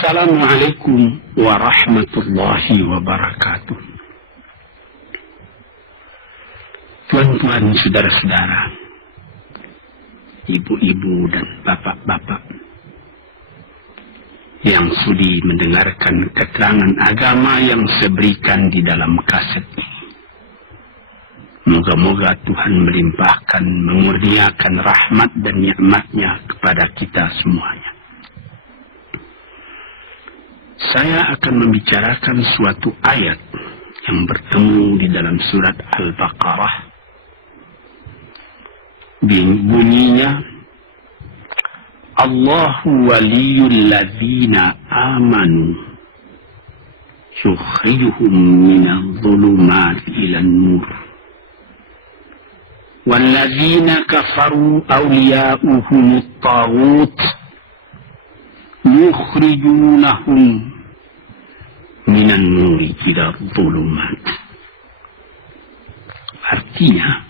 Assalamualaikum warahmatullahi wabarakatuh. Tuan-tuan, saudara-saudara, ibu-ibu dan bapak-bapak yang sudi mendengarkan keterangan agama yang saya berikan di dalam kaset ini. Moga-moga Tuhan melimpahkan, mengurniakan rahmat dan nikmat-Nya kepada kita semuanya. Saya akan membicarakan suatu ayat yang bertemu di dalam surat Al-Baqarah. Bunyinya, Allahu waliyul ladzina amanu yukhrijuhum minadh dhulumati ilan nur wal ladzina kafaru awliya'uhumut taghut yukhrijunahum minan nuri ila dhulumat. Artinya,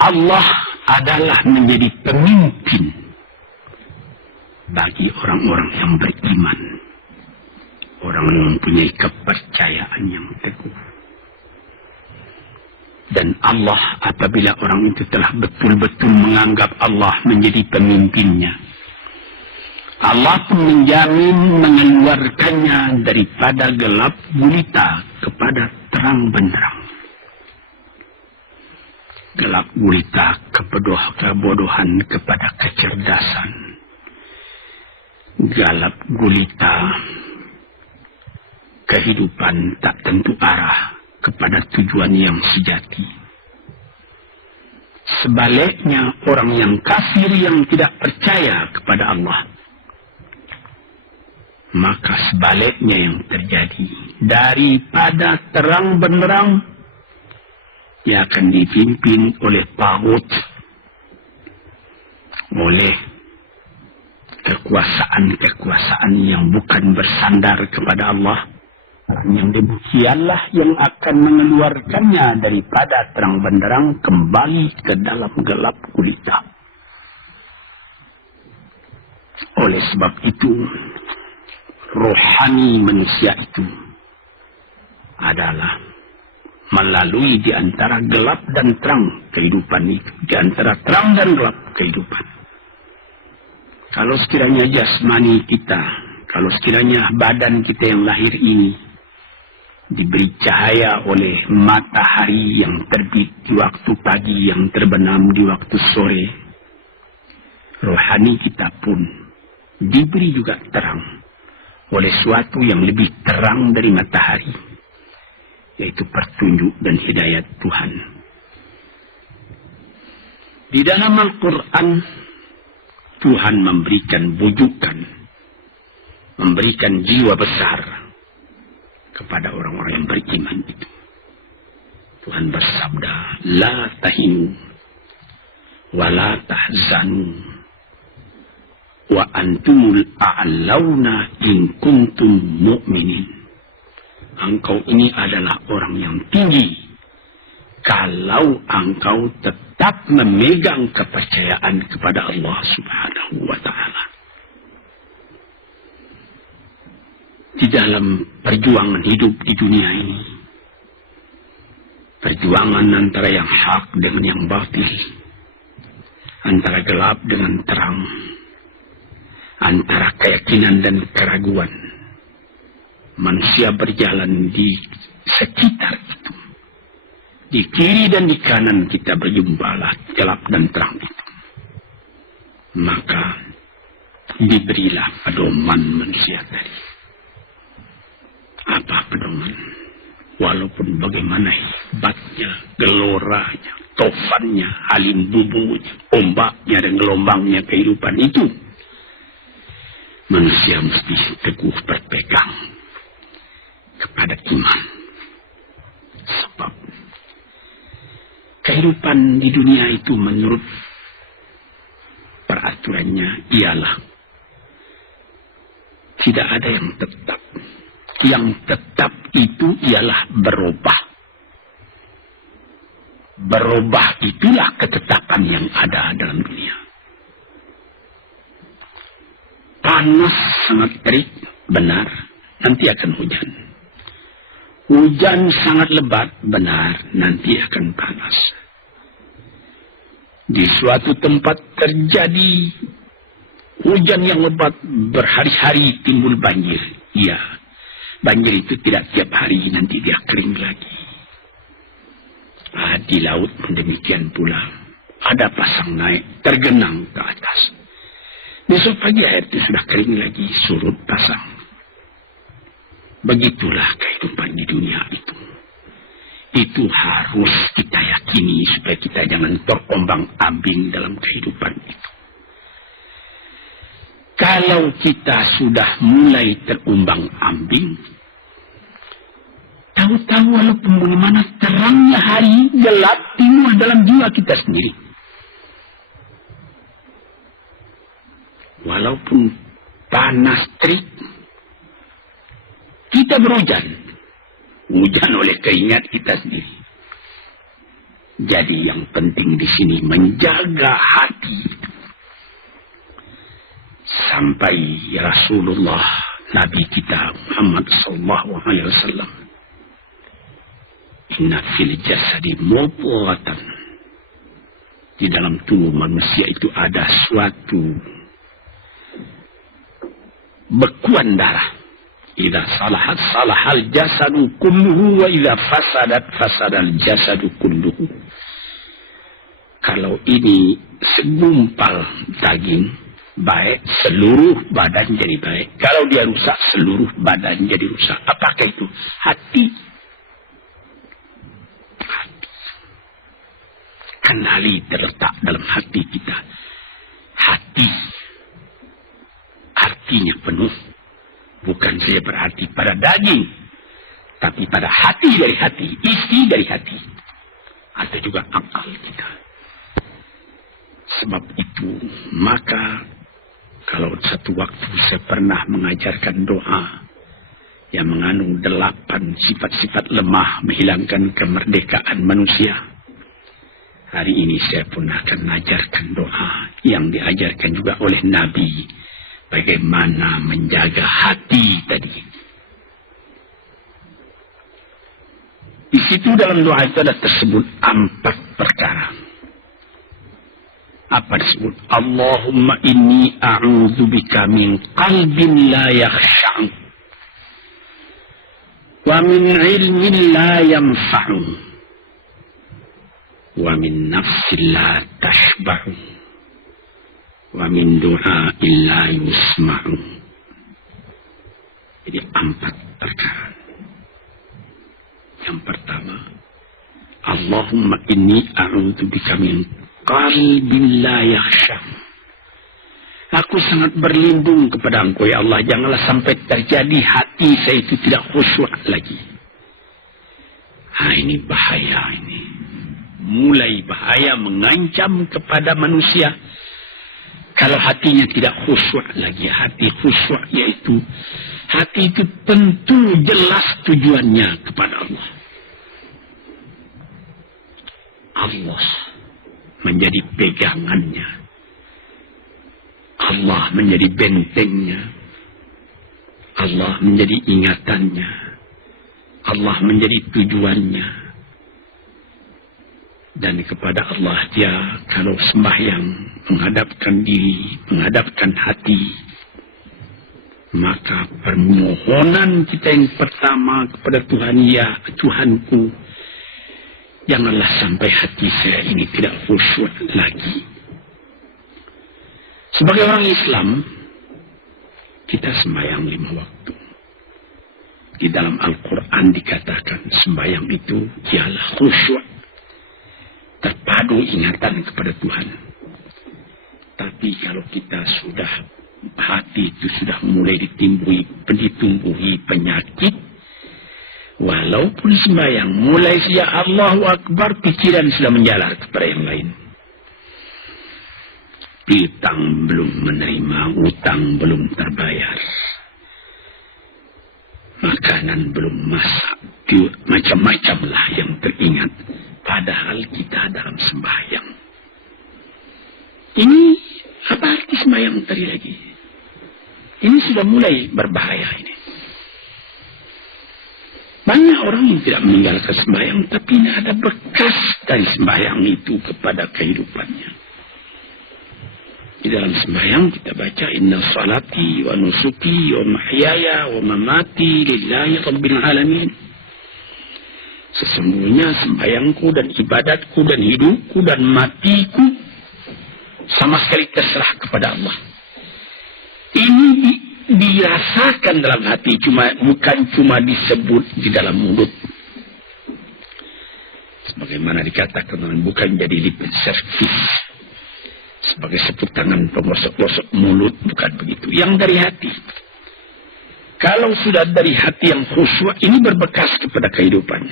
Allah adalah menjadi pemimpin bagi orang-orang yang beriman, orang yang mempunyai kepercayaan yang teguh. Dan Allah, apabila orang itu telah betul-betul menganggap Allah menjadi pemimpinnya, Allah pun menjamin mengeluarkannya daripada gelap gulita kepada terang benderang. Gelap gulita kebodohan kepada kecerdasan. Gelap gulita kehidupan tak tentu arah kepada tujuan yang sejati. Sebaliknya, orang yang kafir yang tidak percaya kepada Allah, maka sebaliknya yang terjadi, daripada terang benderang, dia akan dipimpin oleh taghut, oleh kekuasaan-kekuasaan yang bukan bersandar kepada Allah. Yang demikianlah yang akan mengeluarkannya daripada terang benderang kembali ke dalam gelap gulita. Oleh sebab itu, rohani manusia itu adalah melalui di antara gelap dan terang kehidupan itu, di antara terang dan gelap kehidupan. Kalau sekiranya jasmani kita, kalau sekiranya badan kita yang lahir ini diberi cahaya oleh matahari yang terbit di waktu pagi, yang terbenam di waktu sore, rohani kita pun diberi juga terang oleh suatu yang lebih terang dari matahari, yaitu petunjuk dan hidayat Tuhan. Di dalam Al-Quran, Tuhan memberikan bujukan, memberikan jiwa besar kepada orang-orang yang beriman itu. Tuhan bersabda, La tahinu wa la tahzanu wa antumul a'launa in kuntum mu'minin. Engkau ini adalah orang yang tinggi kalau engkau tetap memegang kepercayaan kepada Allah Subhanahu wa ta'ala. Di dalam perjuangan hidup di dunia ini, perjuangan antara yang hak dengan yang batil, antara gelap dengan terang, antara keyakinan dan keraguan, manusia berjalan di sekitar itu. Di kiri dan di kanan kita berjumpalah gelap dan terang itu. Maka diberilah pedoman manusia tadi. Apa pedoman? Walaupun bagaimana hebatnya, geloranya, tofannya, alim bubunya, ombaknya dan gelombangnya kehidupan itu, manusia mesti teguh berpegang kepada iman. Sebab kehidupan di dunia itu menurut peraturannya ialah tidak ada yang tetap. Yang tetap itu ialah berubah. Berubah itulah ketetapan yang ada dalam dunia. panas sangat terik, benar, nanti akan hujan. Hujan sangat lebat, benar, nanti akan panas. Di suatu tempat terjadi hujan yang lebat berhari-hari timbul banjir. Iya, banjir itu tidak tiap hari, nanti dia kering lagi. Di laut demikian pula. Ada pasang naik, tergenang ke atas. Besok pagi air itu sudah kering lagi, surut pasang. Begitulah kehidupan di dunia itu. Itu harus kita yakini supaya kita jangan terombang-ambing dalam kehidupan itu. Kalau kita sudah mulai terombang-ambing, tahu-tahu walaupun bagaimana terangnya hari gelap timbul dalam jiwa kita sendiri. Walaupun panas terik, kita berhujan. Hujan oleh keingat kita sendiri. Jadi yang penting di sini menjaga hati. Sampai Rasulullah, Nabi kita Muhammad SAW, inna fil jasadi mudghatan. Di dalam tubuh manusia itu ada suatu bekuan darah. Idza salahat salahal jasadu kulluhu wa idza fasadat fasadal jasadu kulluhu. Kalau ini segumpal daging baik, seluruh badan jadi baik. Kalau dia rusak, seluruh badan jadi rusak. Apakah itu? Hati. Kendali terletak dalam hati kita. Hati artinya penuh. Bukan saja berarti pada daging, tapi pada hati dari hati, isi dari hati. Ada juga akal kita. Sebab itu, maka kalau satu waktu saya pernah mengajarkan doa yang mengandung 8 sifat-sifat lemah menghilangkan kemerdekaan manusia. Hari ini saya pun akan mengajarkan doa yang diajarkan juga oleh Nabi. Bagaimana menjaga hati tadi. Di situ dalam doa itu ada tersebut 4 perkara. Apa disebut? Allahumma inni a'udzubika min qalbin la yakhsha'u wa min ilmin la yanfa'u wa min nafsin la tashba'u wa min du'a illa yusma'u. Jadi 4 perkara. Yang pertama, Allahumma inni a'udzubika min qalbin la yakhsha. Aku sangat berlindung kepada Engkau ya Allah, janganlah sampai terjadi hati saya itu tidak khusyuk lagi. Ini bahaya ini. Mulai bahaya mengancam kepada manusia. Kalau hatinya tidak khusyuk lagi, hati khusyuk yaitu hati itu tentu jelas tujuannya kepada Allah. Allah menjadi pegangannya. Allah menjadi bentengnya. Allah menjadi ingatannya. Allah menjadi tujuannya. Dan kepada Allah dia kalau sembahyang menghadapkan diri, menghadapkan hati, maka permohonan kita yang pertama kepada Tuhan, ya Tuhanku, janganlah sampai hati saya ini tidak khusyuk lagi. Sebagai orang Islam, kita sembahyang 5 waktu. Di dalam Al-Quran dikatakan sembahyang itu ialah khusyuk, terpadu ingatan kepada Tuhan. Tapi kalau kita sudah, hati itu sudah mulai ditumbuhi penyakit, walaupun sembahyang, mulai sejak Allahu Akbar, pikiran sudah menjalar kepada yang lain. Piutang belum menerima, utang belum terbayar, makanan belum masak, macam-macam lah yang teringat. Padahal kita dalam sembahyang. Ini apa arti sembahyang tadi lagi? Ini sudah mulai berbahaya ini. Banyak orang yang tidak meninggalkan sembahyang, tapi ini ada bekas dari sembahyang itu kepada kehidupannya. Di dalam sembahyang kita baca, inna salati wa nusuki wa mahyaya wa mamati lillahi rabbil alamin. Sesungguhnya sembahyangku dan ibadatku dan hidupku dan matiku sama sekali terserah kepada Allah. Ini dirasakan dalam hati, bukan cuma disebut di dalam mulut. Sebagaimana dikatakan, bukan jadi lip service sebagai seput tangan pengosok-gosok mulut, bukan begitu. Yang dari hati. Kalau sudah dari hati yang khusyuk, ini berbekas kepada kehidupan.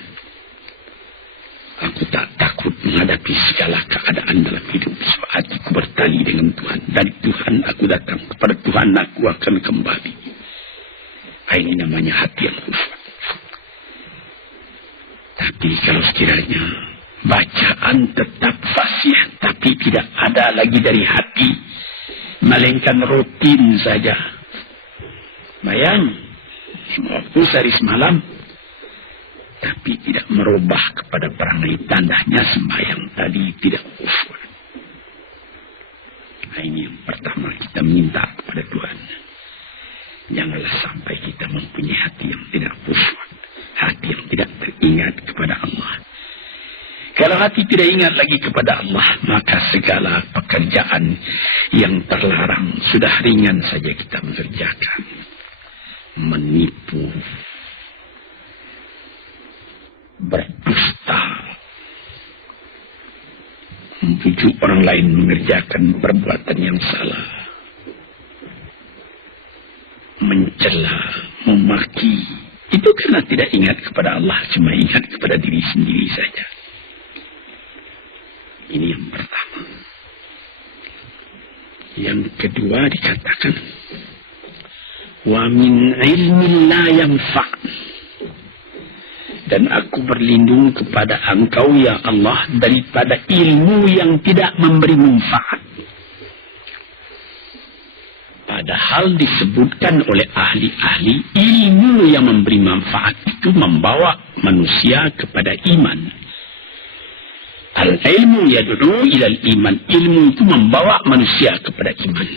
Aku tak takut menghadapi segala keadaan dalam hidup. Sebab hatiku bertali dengan Tuhan. Dari Tuhan aku datang, kepada Tuhan aku akan kembali. Ini namanya hati yang khusyuk. Tapi kalau sekiranya bacaan tetap fasih, tapi tidak ada lagi dari hati, melainkan rutin saja. Bayang, waktu sehari semalam, tapi tidak merubah kepada perangai, tandanya sembahyang tadi tidak khusyuk. Ini yang pertama kita minta kepada Tuhan. Janganlah sampai kita mempunyai hati yang tidak khusyuk, hati yang tidak teringat kepada Allah. Kalau hati tidak ingat lagi kepada Allah, maka segala pekerjaan yang terlarang sudah ringan saja kita mengerjakan. Menipu, berdusta, membujuk orang lain mengerjakan perbuatan yang salah, mencela, memaki, itu karena tidak ingat kepada Allah, cuma ingat kepada diri sendiri saja. Ini yang pertama. Yang kedua dikatakan, wa min ilmin la yanfa'. Dan aku berlindung kepada Engkau ya Allah daripada ilmu yang tidak memberi manfaat. Padahal disebutkan oleh ahli-ahli, ilmu yang memberi manfaat itu membawa manusia kepada iman. Al-ilmu yad'u ilal iman. Ilmu itu membawa manusia kepada iman.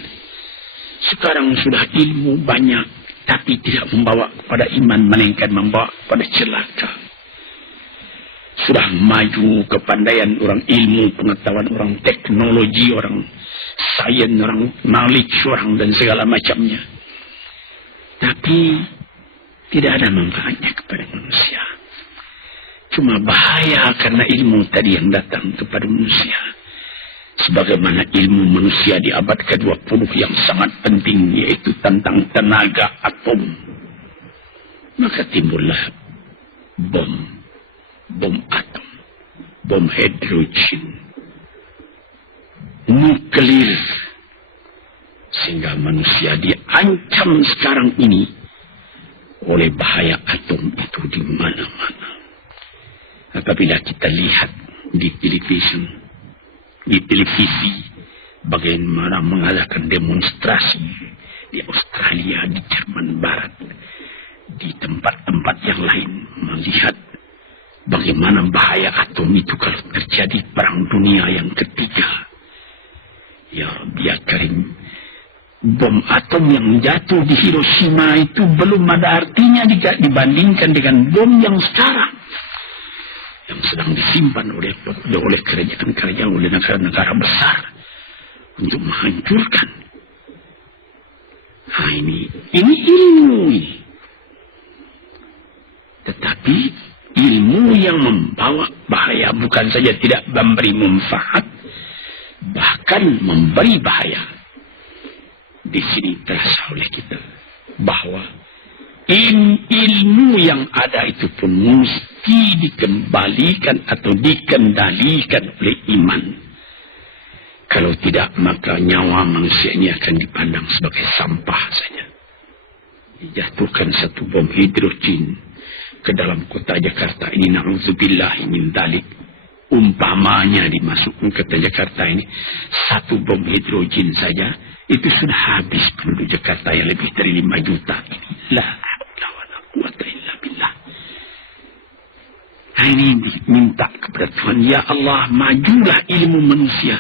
Sekarang sudah ilmu banyak, tapi tidak membawa kepada iman, melainkan membawa kepada celaka. Sudah maju kepandaian orang, ilmu, pengetahuan orang, teknologi orang, sains orang, knowledge orang, dan segala macamnya. Tapi tidak ada manfaatnya kepada manusia. Cuma bahaya karena ilmu tadi yang datang kepada manusia. Sebagaimana ilmu manusia di abad ke-20 yang sangat penting, yaitu tentang tenaga atom. Maka timbullah bom atom, bom hidrogen, nuklir. Sehingga manusia diancam sekarang ini oleh bahaya atom itu di mana-mana. Apabila kita lihat di televisi, bagaimana mengadakan demonstrasi di Australia, di Jerman Barat, di tempat-tempat yang lain, melihat bagaimana bahaya atom itu kalau terjadi perang dunia yang ketiga. Ya, biar Karim, bom atom yang jatuh di Hiroshima itu belum ada artinya dibandingkan dengan bom yang sekarang, yang sedang disimpan oleh kerajaan-kerajaan, oleh negara-negara besar untuk menghancurkan. Nah, ini ilmu. Tetapi ilmu yang membawa bahaya, bukan saja tidak memberi manfaat, bahkan memberi bahaya. Di sini terasa oleh kita bahwa ilmu yang ada itu pun mesti dikembalikan atau dikendalikan oleh iman. Kalau tidak, maka nyawa manusia ini akan dipandang sebagai sampah saja. Dijatuhkan satu bom hidrogen ke dalam kota Jakarta ini, na'udzubillah min dzalik. Umpamanya dimasukkan ke kota Jakarta ini, satu bom hidrogen saja, Itu sudah habis penduduk Jakarta yang lebih dari 5 juta ini. La haula wala quwata illa billah. Nah, ini minta kepada Tuhan, ya Allah, majulah ilmu manusia,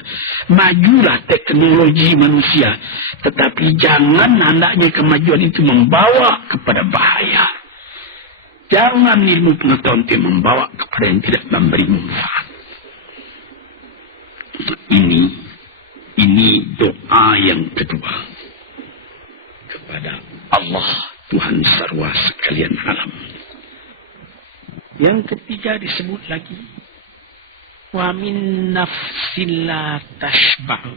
majulah teknologi manusia, tetapi jangan hendaknya kemajuan itu membawa kepada bahaya. Jangan ilmu pengetahuan itu membawa kepada yang tidak memberi manfaat. Ini doa yang kedua kepada Allah, Tuhan sarwa sekalian alam. Yang ketiga disebut lagi, wa min nafsin la tashba'u.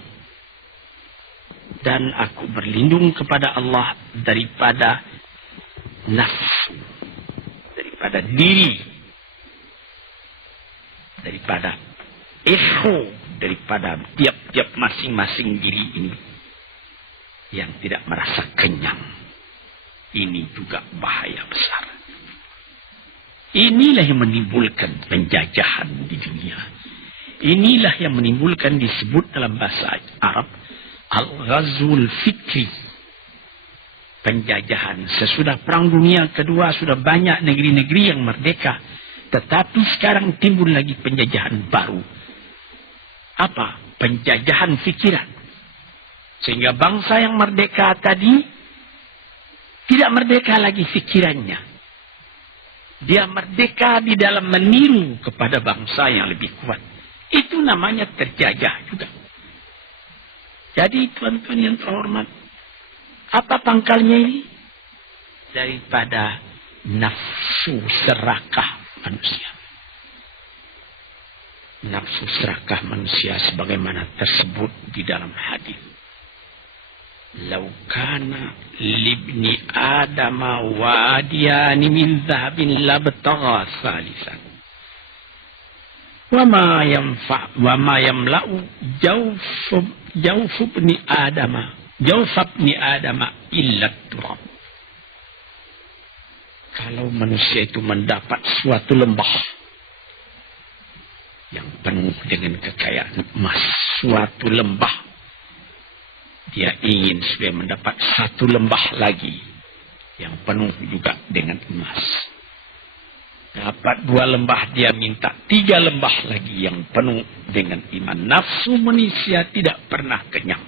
Dan aku berlindung kepada Allah daripada nafsu, daripada diri, daripada ego, daripada tiap-tiap masing-masing diri ini yang tidak merasa kenyang. Ini juga bahaya besar. Inilah yang menimbulkan penjajahan di dunia. Inilah yang menimbulkan, disebut dalam bahasa Arab, al-ghazwul fikri. Penjajahan. Sesudah Perang Dunia Kedua sudah banyak negeri-negeri yang merdeka. Tetapi sekarang timbul lagi penjajahan baru. Apa? Penjajahan fikiran. Sehingga bangsa yang merdeka tadi tidak merdeka lagi fikirannya. Dia merdeka di dalam meniru kepada bangsa yang lebih kuat. Itu namanya terjajah juga. Jadi tuan-tuan yang terhormat, apa pangkalnya ini? Daripada nafsu serakah manusia. Nafsu serakah manusia sebagaimana tersebut di dalam hadis. Lau kana libni adama wadiyani min zahabin labtagha salisan. Wa ma yamla'u jawfubni adama illa turab. Kalau manusia itu mendapat suatu lembah yang penuh dengan kekayaan emas, suatu lembah, dia ingin supaya mendapat satu lembah lagi yang penuh juga dengan emas. Dapat 2 lembah, dia minta 3 lembah lagi yang penuh dengan iman. Nafsu manusia tidak pernah kenyang.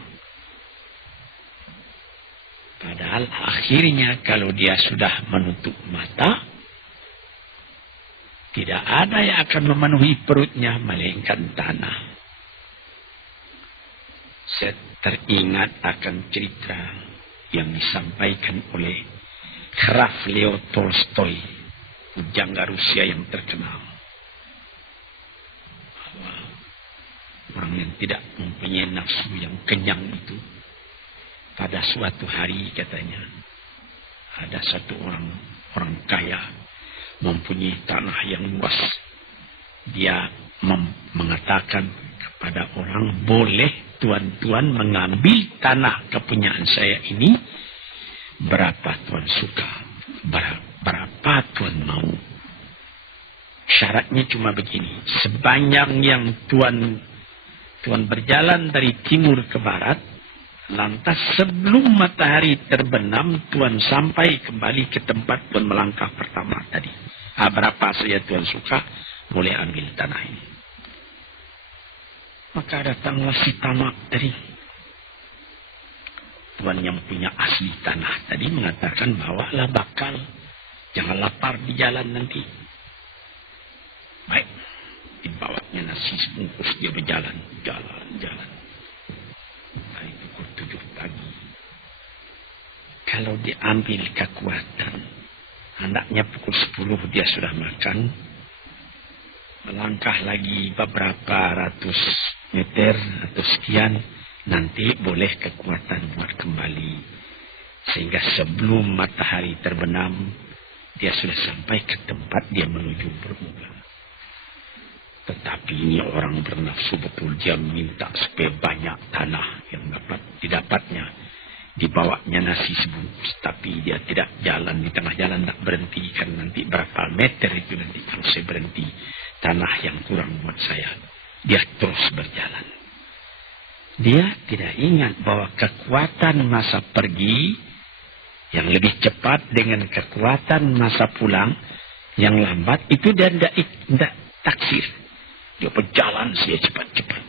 Padahal akhirnya kalau dia sudah menutup mata, tidak ada yang akan memenuhi perutnya melainkan tanah. Saya teringat akan cerita yang disampaikan oleh Graf Leo Tolstoy, pujangga Rusia yang terkenal. Bahwa orang yang tidak mempunyai nafsu yang kenyang itu, pada suatu hari katanya, ada satu orang kaya mempunyai tanah yang luas. Dia mengatakan kepada orang, boleh tuan-tuan mengambil tanah kepunyaan saya ini, berapa tuan suka, berapa tuan mau. Syaratnya cuma begini, sepanjang yang tuan berjalan dari timur ke barat, lantas sebelum matahari terbenam, tuan sampai kembali ke tempat tuan melangkah pertama tadi. Berapa saja tuan suka, boleh ambil tanah ini. Maka datanglah si tamak tadi. Tuan yang punya asli tanah tadi mengatakan, bawalah bakal, jangan lapar di jalan nanti. Baik, dibawanya nasi sebungkus, dia berjalan, jalan. Hari pukul 7 pagi. Kalau diambil kekuatan, hendaknya pukul 10 dia sudah makan. Melangkah lagi beberapa ratus meter atau sekian, nanti boleh kekuatan buat kembali. Sehingga sebelum matahari terbenam, dia sudah sampai ke tempat dia menuju bermula. Tetapi ini orang bernafsu betul, dia minta supaya banyak tanah yang dapat didapatnya. Dibawanya nasi sebungkus, tapi dia tidak jalan di tengah jalan, tak berhenti, kan nanti berapa meter itu nanti kalau saya berhenti, tanah yang kurang buat saya. Dia terus berjalan. Dia tidak ingat bahwa kekuatan masa pergi yang lebih cepat dengan kekuatan masa pulang yang lambat itu dia tidak taksir. Dia berjalan saja cepat-cepat.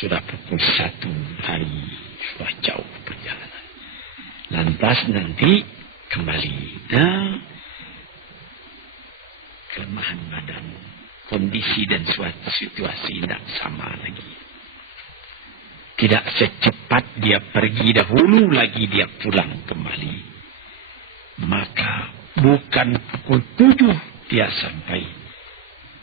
Sudah pukul 1 hari, sudah jauh perjalanan. Lantas nanti kembali. Nah, kelemahan badan, kondisi dan suatu situasi tidak sama lagi. Tidak secepat dia pergi dahulu lagi dia pulang kembali. Maka bukan pukul 7 dia sampai.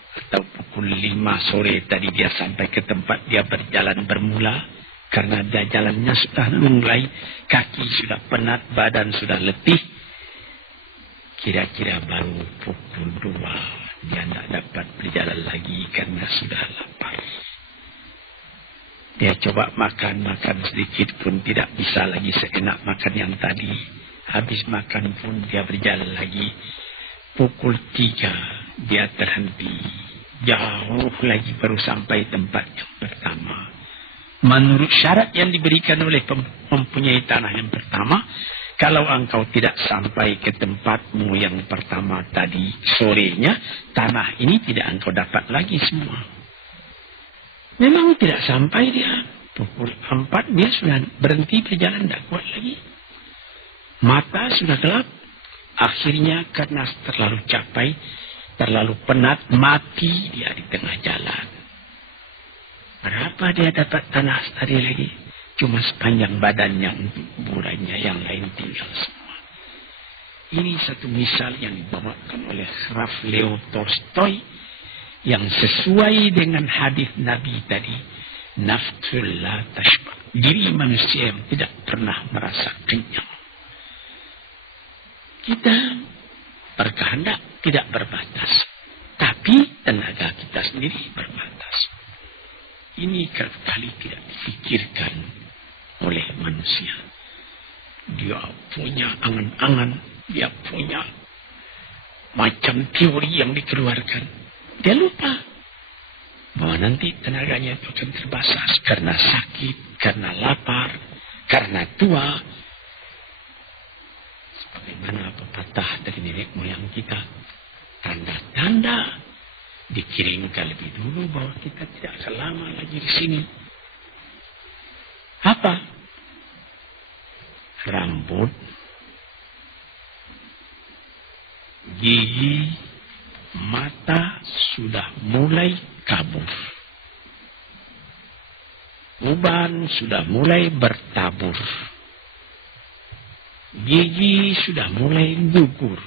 Atau pukul 5 sore tadi dia sampai ke tempat dia berjalan bermula. Karena dia jalannya sudah lunglai. Kaki sudah penat, badan sudah letih. Kira-kira baru pukul 2 dia tidak dapat berjalan lagi karena sudah lapar. Dia coba makan sedikit pun tidak bisa lagi seenak makan yang tadi. Habis makan pun dia berjalan lagi. Pukul 3 dia terhenti. Jauh lagi baru sampai tempat yang pertama. Menurut syarat yang diberikan oleh mempunyai tanah yang pertama, kalau engkau tidak sampai ke tempatmu yang pertama tadi sorenya, tanah ini tidak engkau dapat lagi semua. Memang tidak sampai dia. Pukul 4 dia sudah berhenti berjalan, tidak kuat lagi. Mata sudah gelap. Akhirnya karena terlalu capai, terlalu penat, mati dia di tengah jalan. Berapa dia dapat tanah tadi lagi? Cuma sepanjang badannya untuk kuburannya, yang lain tinggal semua. Ini satu misal yang dibawakan oleh Ralph Leo Tolstoy, yang sesuai dengan hadis Nabi tadi. Nafsul la tashbah. Diri manusia yang tidak pernah merasa kenyang. Kita berkehendak tidak berbatas. Tapi tenaga kita sendiri berbatas. Ini kali tidak difikirkan oleh manusia. Dia punya angan-angan. Dia punya macam teori yang dikeluarkan. Dia lupa bahwa nanti tenaganya itu akan terbatas karena sakit, karena lapar, karena tua. Sebagaimana pepatah dari nenek moyang kita, tanda-tanda dikirimkan lebih dulu bahwa kita tidak akan lama lagi di sini. Apa? Rambut, gigi, mata sudah mulai kabur. Uban sudah mulai bertabur. Gigi sudah mulai gugur.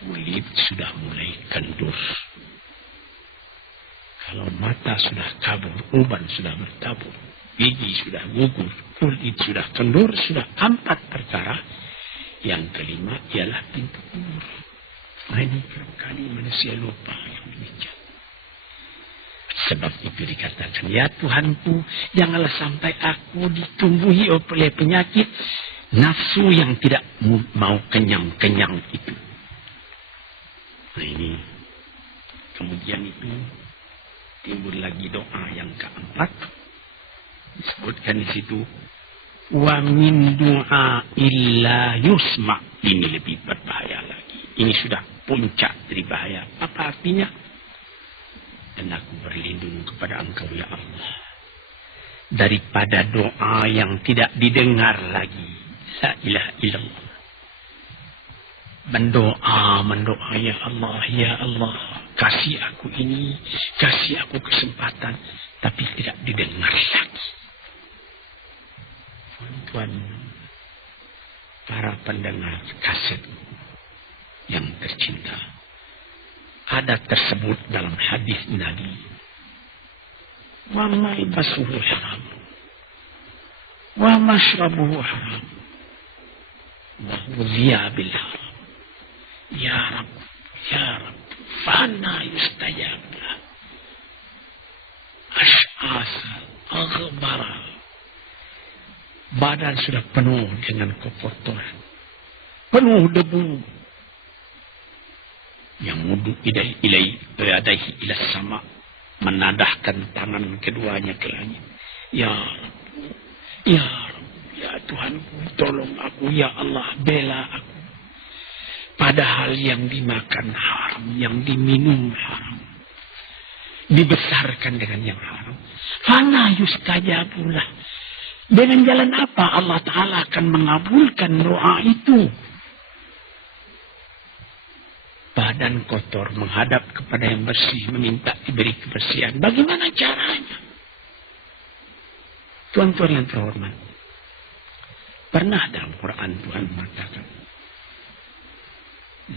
Kulit sudah mulai kendur. Kalau mata sudah kabur, uban sudah bertabur, gigi sudah gugur, kulit sudah kendur, sudah 4 perkara. Yang kelima ialah pintu kubur. Ini kali manusia lupa yang demikian. Sebab itu dikatakan, ya Tuhanku, janganlah sampai aku ditumbuhi oleh penyakit nafsu yang tidak mau kenyang-kenyang itu. Nah ini, kemudian itu timbul lagi doa yang keempat. Disebutkan di situ, wa min du'a illa yusma. Ini lebih berbahaya lagi. Ini sudah puncak dari bahaya. Apa artinya? Dan aku berlindung kepada Engkau ya Allah, daripada doa yang tidak didengar lagi. La ilaha illallah. Mendoa ya Allah, kasih aku ini, kasih aku kesempatan, tapi tidak didengar lagi. Tuan, para pendengar kaset yang tercinta, ada tersebut dalam hadis Nabi, wa malbasuhu haram, wa mashrabuhu haram, wa ghudhiya bil haram. Ya Rabb, fana yustajab lah. Ash'asa, aghbara. Badan sudah penuh dengan kotoran, penuh debu. Yang mudu ilaihi ila sama, menadahkan tangan keduanya ke langit. Ya Rabb, ya Rabb, ya Tuhanku, tolong aku, ya Allah, bela aku. Padahal yang dimakan haram, yang diminum haram, dibesarkan dengan yang haram. Fana yustajabulah. Dengan jalan apa Allah Ta'ala akan mengabulkan doa itu? Badan kotor menghadap kepada yang bersih, meminta diberi kebersihan. Bagaimana caranya? Tuan-tuan yang terhormat, pernah dalam Quran Tuhan mengatakan,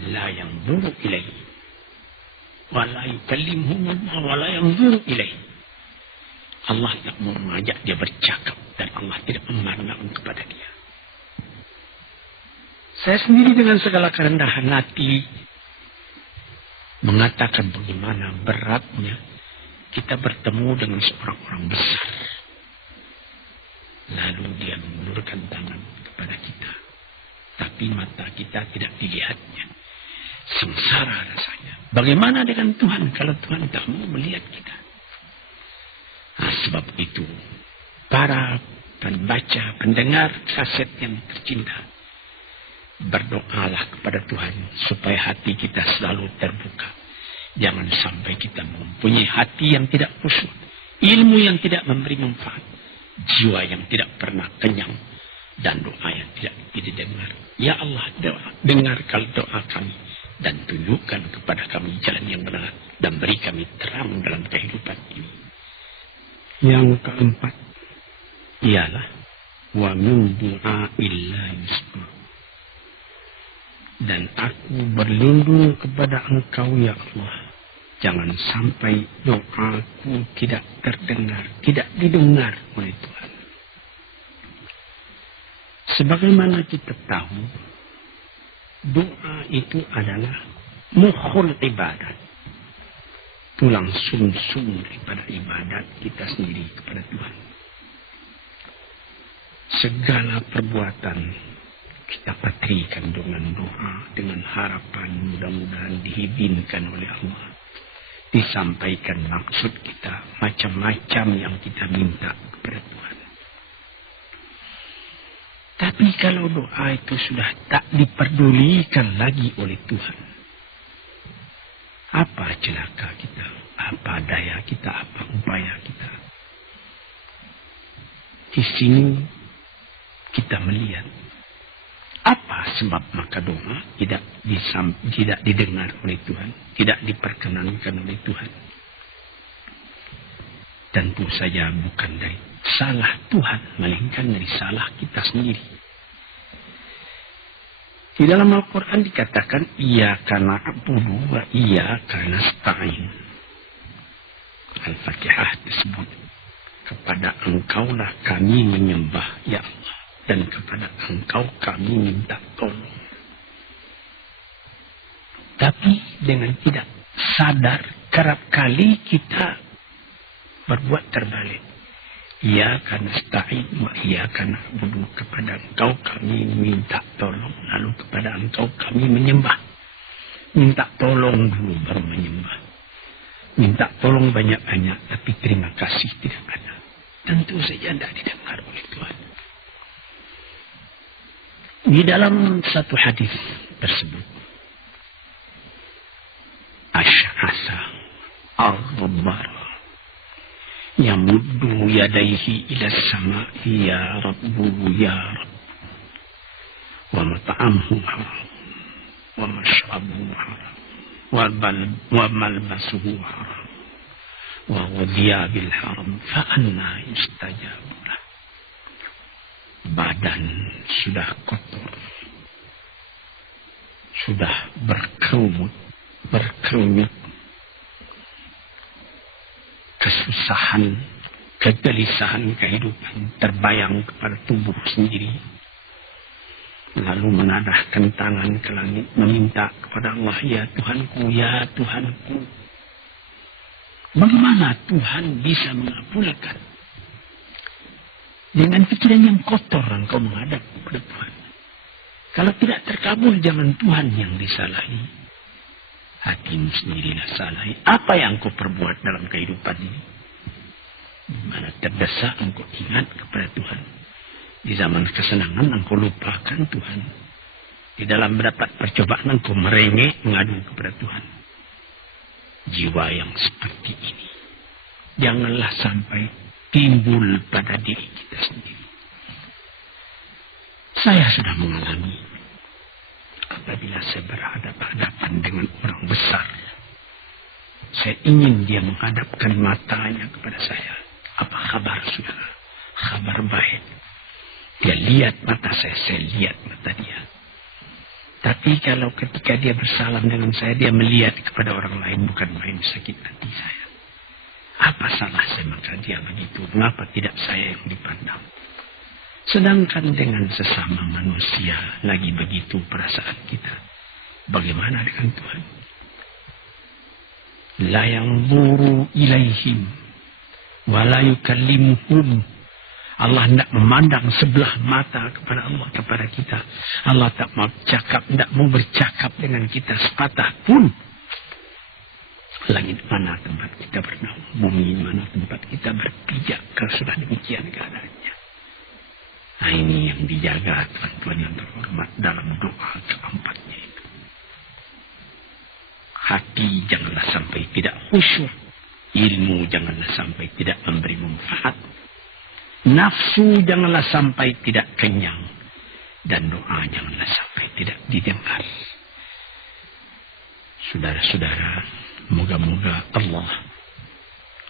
la yanzuru ilaihi wa la yukallimuhum wa la yanzuru ilaihi. Allah tak mau mengajak dia bercakap dan Allah tidak memandang kepada dia. Saya sendiri dengan segala kerendahan hati mengatakan bagaimana beratnya kita bertemu dengan seorang orang besar. Lalu dia mengulurkan tangan kepada kita. Tapi mata kita tidak dilihatnya. Sengsara rasanya. Bagaimana dengan Tuhan kalau Tuhan tak mau melihat kita? Nah, sebab itu, para pembaca, pendengar kaset yang tercinta, berdoalah kepada Tuhan supaya hati kita selalu terbuka. Jangan sampai kita mempunyai hati yang tidak khusyuk, ilmu yang tidak memberi manfaat, jiwa yang tidak pernah kenyang, dan doa yang tidak didengar. Ya Allah, dengarkan doa kami dan tunjukkan kepada kami jalan yang benar dan beri kami terang dalam kehidupan ini. Yang keempat ialah wa min du'aillah yusma. Dan aku berlindung kepada Engkau ya Allah. Jangan sampai doaku tidak terdengar, tidak didengar oleh Tuhan. Sebagaimana kita tahu, doa itu adalah mukhul ibadat. Tulang sum-sum daripada ibadat kita sendiri kepada Tuhan. Segala perbuatan kita patrikan dengan doa, dengan harapan mudah-mudahan diizinkan oleh Allah. Disampaikan maksud kita, macam-macam yang kita minta kepada Tuhan. Tapi kalau doa itu sudah tak diperdulikan lagi oleh Tuhan, apa celaka kita? Apa daya kita? Apa upaya kita? Di sini kita melihat apa sebab maka doa tidak didengar oleh Tuhan, tidak diperkenankan oleh Tuhan. Tentu saja bukan dari salah Tuhan, melainkan dari salah kita sendiri. Di dalam Al-Quran dikatakan, iyyaka na'budu wa iyyaka nasta'in. Al-Fatihah disebut, kepada Engkaulah kami menyembah, ya Allah. Dan kepada Engkau kami minta tolong. Tapi dengan tidak sadar, kerap kali kita berbuat terbalik. Iyyaka nasta'in wa iyyaka na'budu, kepada Engkau kami minta tolong, lalu kepada Engkau kami menyembah. Minta tolong dulu baru menyembah. Minta tolong banyak-banyak tapi terima kasih tidak ada. Tentu saja tidak didengar oleh Tuhan. Di dalam satu hadis tersebut, Asy'asa ar-Rabbara yamuddu yadaihi ila sama'i ya Rabbu ya Rabb, wa mat'amuhu haram wa mashrabuhu haram wa malbasuhu haram wa ghudhiya bil haram fa anna yustajabu lah. Badan sudah kotor, sudah berkerumit, kesusahan, kegelisahan kehidupan terbayang kepada tubuh sendiri. Lalu menadahkan tangan ke langit, meminta kepada Allah, ya Tuhanku, ya Tuhanku. Bagaimana Tuhan bisa mengabulkan? Dengan pikiran yang kotor engkau menghadap kepada Tuhan. Kalau tidak terkabul, jangan Tuhan yang disalahi. hatimu sendirilah salah. Apa yang kau perbuat dalam kehidupan ini? Di mana terdesak engkau ingat kepada Tuhan. Di zaman kesenangan engkau lupakan Tuhan. Di dalam mendapat percobaan engkau merengek mengadu kepada Tuhan. Jiwa yang seperti ini janganlah sampai timbul pada diri kita sendiri. Saya sudah mengalami apabila saya berhadapan-hadapan dengan orang besar. Saya ingin dia menghadapkan matanya kepada saya. Apa kabar saudara? Kabar baik. Dia lihat mata saya lihat mata dia. Tapi kalau ketika dia bersalam dengan saya, dia melihat kepada orang lain, bukan main sakit hati saya. Apa salah saya maka dia begitu? Mengapa tidak saya yang dipandang? Sedangkan dengan sesama manusia lagi begitu perasaan kita. Bagaimana dengan Tuhan? La yanzuru ilaihim wa la yukallimuhum. Allah tidak memandang sebelah mata kepada Allah, kepada kita. Allah tak mau cakap, tidak mau bercakap dengan kita sepatah pun. Langit mana tempat kita bernaung, bumi mana tempat kita berpijak. Kalau sudah demikian keadaannya. Nah ini yang dijaga tuan-tuan yang terhormat dalam doa keempatnya itu. Hati janganlah sampai tidak khusyuk. Ilmu janganlah sampai tidak memberi manfaat. Nafsu janganlah sampai tidak kenyang. Dan doa janganlah sampai tidak didengar. Saudara-saudara, moga-moga Allah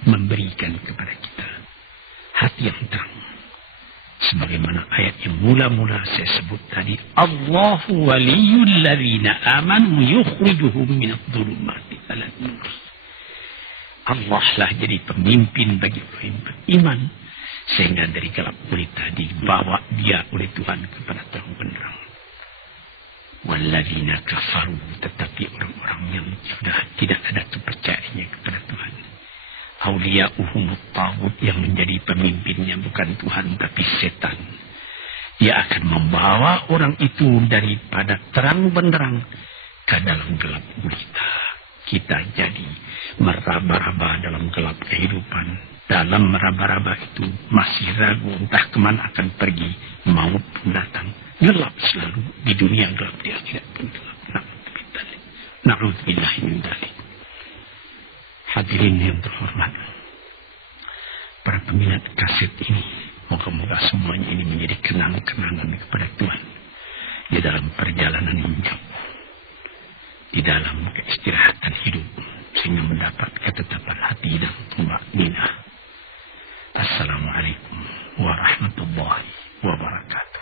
memberikan kepada kita hati yang terang. Sebagaimana ayat yang mula-mula saya sebut tadi. Allahu waliyul ladzina amanu yukhrijuhum minadh dhulumati ilan nur. Allah lah jadi pemimpin bagi orang yang beriman. Sehingga dari gelap gulita dibawa dia oleh Tuhan kepada terang benderang. Walladzina kafaru, tetapi orang-orang yang sudah tidak ada kepercayaannya kepada Tuhan. Auliya'uhumut taghut, yang menjadi pemimpinnya bukan Tuhan tapi setan. Dia akan membawa orang itu daripada terang benderang ke dalam gelap gulita. Kita jadi meraba-raba dalam gelap kehidupan. Dalam meraba-raba itu masih ragu entah kemana akan pergi. Maut pun datang. Gelap selalu. Di dunia gelap, di akhirat pun gelap. Na'udzubillah min dzalik. Hadirin yang terhormat, para peminat kaset ini, moga-moga semuanya ini menjadi kenang-kenangan kepada Tuhan di dalam perjalanan yang jauh, di dalam keistirahatan hidup, sehingga mendapat ketetapan hati dan tumakninah. Assalamualaikum warahmatullahi wabarakatuh.